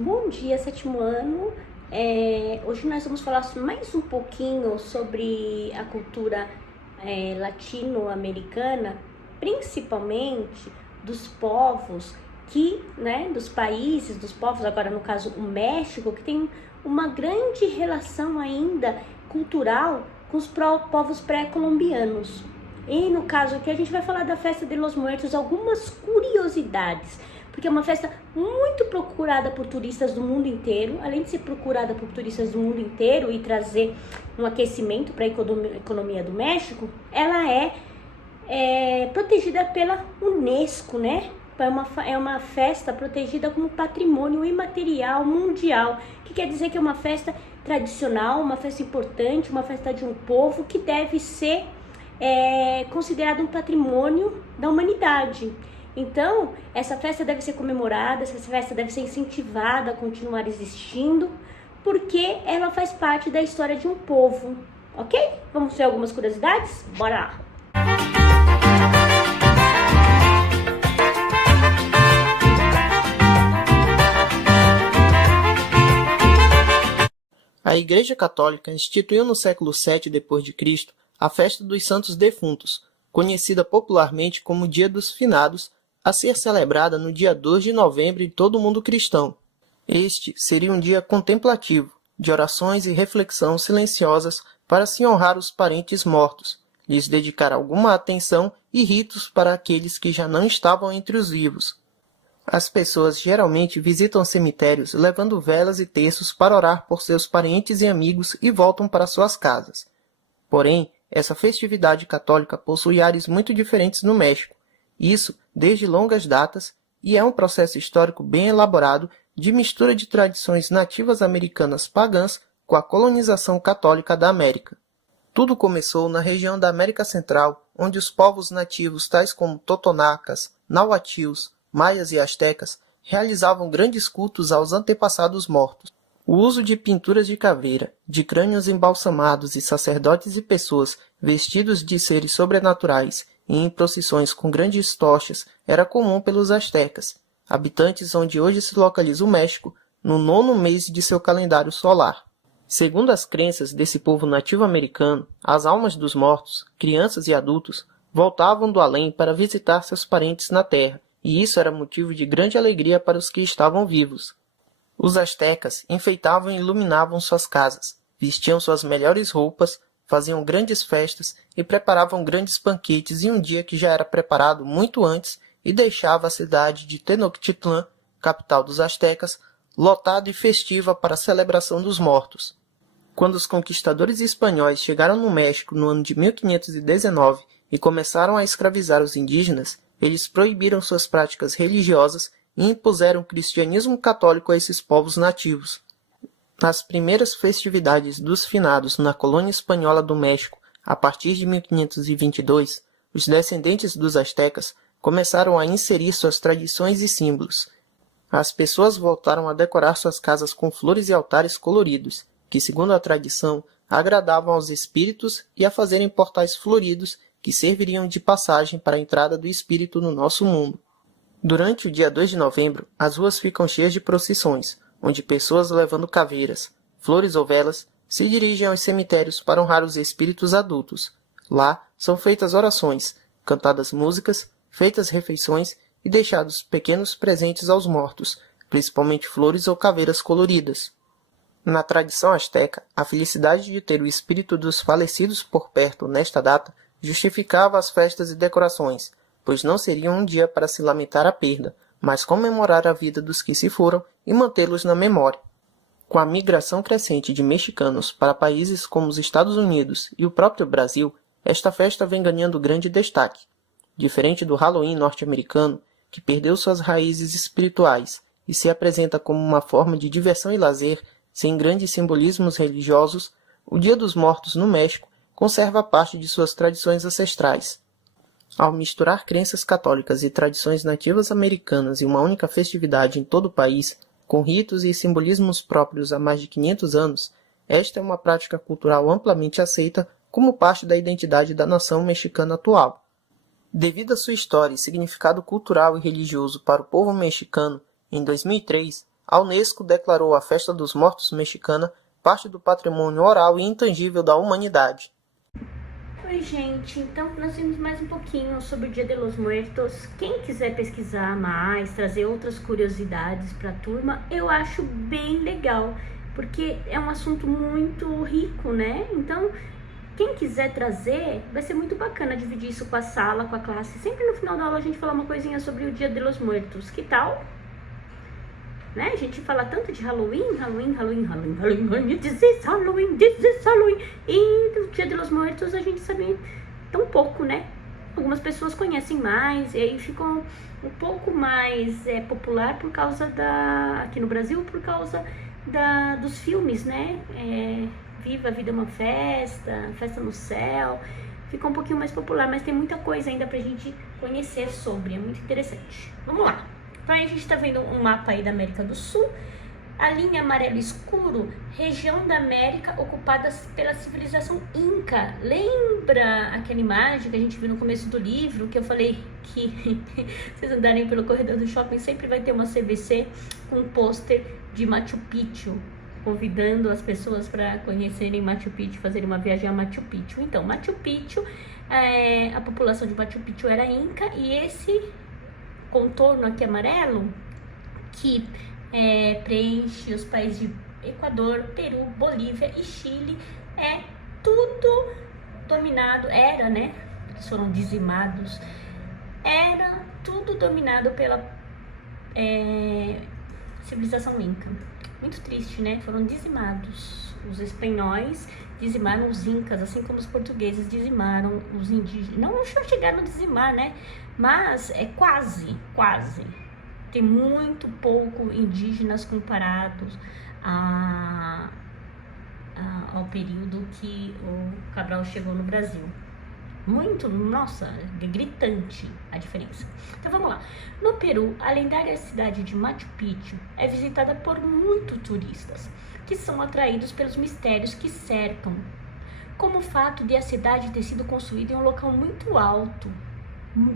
Bom dia, sétimo ano. Hoje nós vamos falar mais um pouquinho sobre a cultura latino-americana, principalmente dos povos dos países, dos povos, agora no caso o México, que tem uma grande relação ainda cultural com os povos pré-colombianos. E no caso aqui a gente vai falar da Festa de los Muertos, algumas curiosidades, porque é uma festa muito procurada por turistas do mundo inteiro. Além de ser procurada por turistas do mundo inteiro e trazer um aquecimento para a economia do México, ela é protegida pela Unesco, né? É uma festa protegida como patrimônio imaterial mundial, que quer dizer que é uma festa tradicional, uma festa importante, uma festa de um povo que deve ser considerado um patrimônio da humanidade. Então, essa festa deve ser comemorada, essa festa deve ser incentivada a continuar existindo, porque ela faz parte da história de um povo, ok? Vamos ver algumas curiosidades? Bora lá! A Igreja Católica instituiu no século VII d.C. a festa dos Santos Defuntos, conhecida popularmente como Dia dos Finados, a ser celebrada no dia 2 de novembro em todo o mundo cristão. Este seria um dia contemplativo, de orações e reflexão silenciosas para se honrar os parentes mortos, lhes dedicar alguma atenção e ritos para aqueles que já não estavam entre os vivos. As pessoas geralmente visitam cemitérios levando velas e terços para orar por seus parentes e amigos e voltam para suas casas. Porém, essa festividade católica possui ares muito diferentes no México, isso desde longas datas, e é um processo histórico bem elaborado de mistura de tradições nativas americanas pagãs com a colonização católica da América. Tudo começou na região da América Central, onde os povos nativos tais como totonacas, nahuatios, maias e astecas realizavam grandes cultos aos antepassados mortos. O uso de pinturas de caveira, de crânios embalsamados e sacerdotes e pessoas vestidos de seres sobrenaturais e em procissões com grandes tochas era comum pelos astecas, habitantes onde hoje se localiza o México, no 9º mês de seu calendário solar. Segundo as crenças desse povo nativo-americano, as almas dos mortos, crianças e adultos, voltavam do além para visitar seus parentes na terra, e isso era motivo de grande alegria para os que estavam vivos. Os astecas enfeitavam e iluminavam suas casas, vestiam suas melhores roupas, faziam grandes festas e preparavam grandes banquetes em um dia que já era preparado muito antes e deixava a cidade de Tenochtitlan, capital dos astecas, lotada e festiva para a celebração dos mortos. Quando os conquistadores espanhóis chegaram no México no ano de 1519 e começaram a escravizar os indígenas, eles proibiram suas práticas religiosas e impuseram o cristianismo católico a esses povos nativos. Nas primeiras festividades dos finados na colônia espanhola do México, a partir de 1522, os descendentes dos astecas começaram a inserir suas tradições e símbolos. As pessoas voltaram a decorar suas casas com flores e altares coloridos, que, segundo a tradição, agradavam aos espíritos e a fazerem portais floridos que serviriam de passagem para a entrada do espírito no nosso mundo. Durante o dia 2 de novembro, as ruas ficam cheias de procissões, onde pessoas levando caveiras, flores ou velas se dirigem aos cemitérios para honrar os espíritos adultos. Lá são feitas orações, cantadas músicas, feitas refeições e deixados pequenos presentes aos mortos, principalmente flores ou caveiras coloridas. Na tradição asteca, a felicidade de ter o espírito dos falecidos por perto nesta data justificava as festas e decorações, pois não seria um dia para se lamentar a perda, mas comemorar a vida dos que se foram e mantê-los na memória. Com a migração crescente de mexicanos para países como os Estados Unidos e o próprio Brasil, esta festa vem ganhando grande destaque. Diferente do Halloween norte-americano, que perdeu suas raízes espirituais e se apresenta como uma forma de diversão e lazer, sem grandes simbolismos religiosos, o Dia dos Mortos no México conserva parte de suas tradições ancestrais. Ao misturar crenças católicas e tradições nativas americanas em uma única festividade em todo o país, com ritos e simbolismos próprios há mais de 500 anos, esta é uma prática cultural amplamente aceita como parte da identidade da nação mexicana atual. Devido à sua história e significado cultural e religioso para o povo mexicano, em 2003, a Unesco declarou a Festa dos Mortos mexicana parte do patrimônio oral e intangível da humanidade. Oi, gente, então nós vimos mais um pouquinho sobre o Dia de los Muertos. Quem quiser pesquisar mais, trazer outras curiosidades para a turma, eu acho bem legal, porque é um assunto muito rico, né? Então, quem quiser trazer, vai ser muito bacana dividir isso com a sala, com a classe. Sempre no final da aula a gente falar uma coisinha sobre o Dia de los Muertos. Que tal? Né? A gente fala tanto de Halloween, this is Halloween. E do Dia de los Muertos a gente sabe tão pouco, né? Algumas pessoas conhecem mais, e aí ficou um pouco mais popular por causa aqui no Brasil, por causa dos filmes, né? Viva a Vida é uma Festa, Festa no Céu. Ficou um pouquinho mais popular, mas tem muita coisa ainda pra gente conhecer sobre, é muito interessante. Vamos lá. Então aí a gente tá vendo um mapa aí da América do Sul. A linha amarelo escuro, região da América ocupada pela civilização Inca. Lembra aquela imagem que a gente viu no começo do livro, que eu falei que vocês andarem pelo corredor do shopping, sempre vai ter uma CVC com um pôster de Machu Picchu, convidando as pessoas para conhecerem Machu Picchu, fazerem uma viagem a Machu Picchu. Então, Machu Picchu, a população de Machu Picchu era Inca, e esse contorno aqui amarelo, que preenche os países de Equador, Peru, Bolívia e Chile, é tudo dominado, era, né? Eles foram dizimados, era tudo dominado pela civilização Inca. Muito triste, né? Foram dizimados. Os espanhóis dizimaram os incas, assim como os portugueses dizimaram os indígenas. Não chegaram a dizimar, né? Mas é quase. Tem muito pouco indígenas comparados ao período que o Cabral chegou no Brasil. Muito, nossa, é gritante a diferença. Então vamos lá. No Peru, a lendária cidade de Machu Picchu é visitada por muitos turistas, que são atraídos pelos mistérios que cercam, como o fato de a cidade ter sido construída em um local muito alto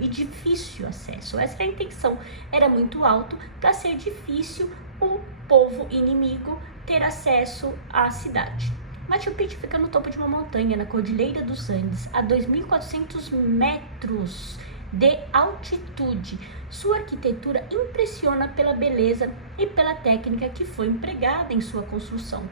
e difícil acesso. Essa é a intenção, era muito alto para ser difícil o povo inimigo ter acesso à cidade. Machu Picchu fica no topo de uma montanha, na Cordilheira dos Andes, a 2.400 metros de altitude. Sua arquitetura impressiona pela beleza e pela técnica que foi empregada em sua construção.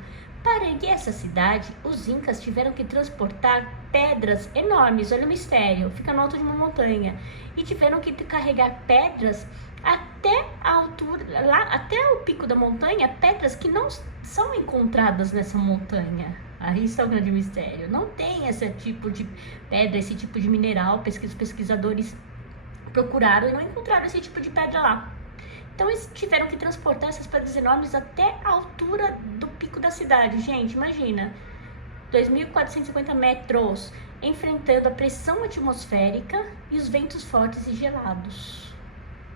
Para erguer essa cidade, os incas tiveram que transportar pedras enormes, olha o mistério, fica no alto de uma montanha, e tiveram que carregar pedras até a altura, lá até o pico da montanha, pedras que não são encontradas nessa montanha. Aí está o grande mistério. Não tem esse tipo de pedra, esse tipo de mineral. Os pesquisadores procuraram e não encontraram esse tipo de pedra lá. Então eles tiveram que transportar essas pedras enormes até a altura do pico da cidade. Gente, imagina, 2.450 metros, enfrentando a pressão atmosférica e os ventos fortes e gelados.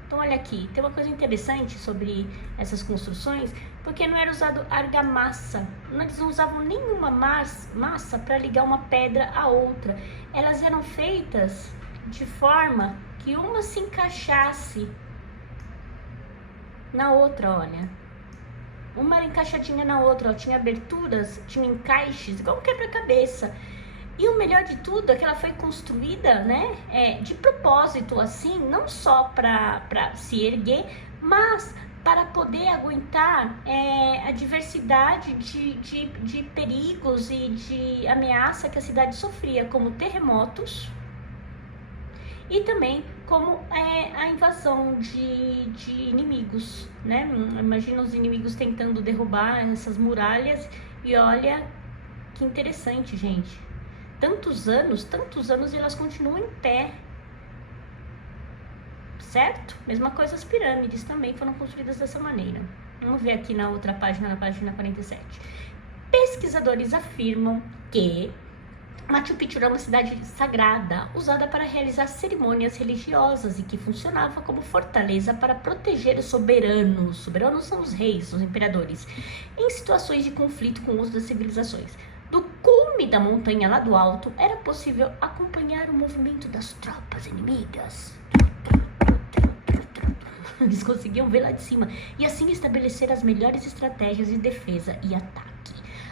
Então olha aqui, tem uma coisa interessante sobre essas construções, porque não era usado argamassa, eles não usavam nenhuma massa para ligar uma pedra à outra. Elas eram feitas de forma que uma se encaixasse na outra, olha. Uma era encaixadinha na outra, ó, tinha aberturas, tinha encaixes, igual um quebra-cabeça. E o melhor de tudo é que ela foi construída, né, de propósito, assim, não só para se erguer, mas para poder aguentar a diversidade de perigos e de ameaça que a cidade sofria, como terremotos e também como a invasão de inimigos, né? Imagina os inimigos tentando derrubar essas muralhas e olha que interessante, gente. Tantos anos e elas continuam em pé, certo? Mesma coisa as pirâmides também foram construídas dessa maneira. Vamos ver aqui na outra página, na página 47. Pesquisadores afirmam que Machu Picchu era uma cidade sagrada, usada para realizar cerimônias religiosas e que funcionava como fortaleza para proteger os soberanos. Soberanos são os reis, os imperadores, em situações de conflito com os das civilizações. Do cume da montanha lá do alto, era possível acompanhar o movimento das tropas inimigas. Eles conseguiam ver lá de cima e assim estabelecer as melhores estratégias de defesa e ataque.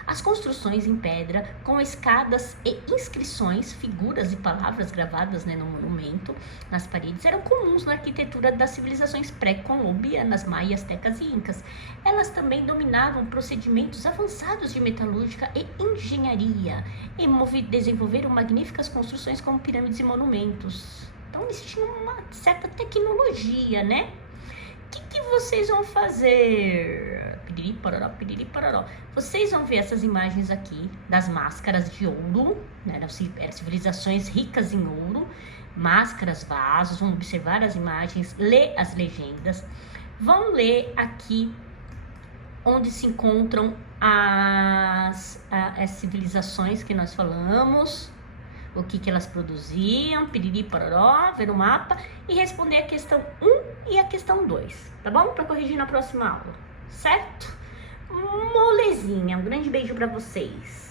As construções em pedra, com escadas e inscrições, figuras e palavras gravadas, no monumento, nas paredes, eram comuns na arquitetura das civilizações pré-colombianas, maias, tecas e incas. Elas também dominavam procedimentos avançados de metalúrgica e engenharia e desenvolveram magníficas construções como pirâmides e monumentos. Então eles tinham uma certa tecnologia, né? O que vocês vão fazer? Piriri, pororó, piriri, pororó. Vocês vão ver essas imagens aqui das máscaras de ouro, né? Eram civilizações ricas em ouro, máscaras, vasos. Vão observar as imagens, ler as legendas. Vão ler aqui onde se encontram as civilizações que nós falamos, o que elas produziam, piriri, pororó, ver o mapa e responder a questão 1 e a questão 2, tá bom? Para corrigir na próxima aula, certo? Molezinha, um grande beijo para vocês.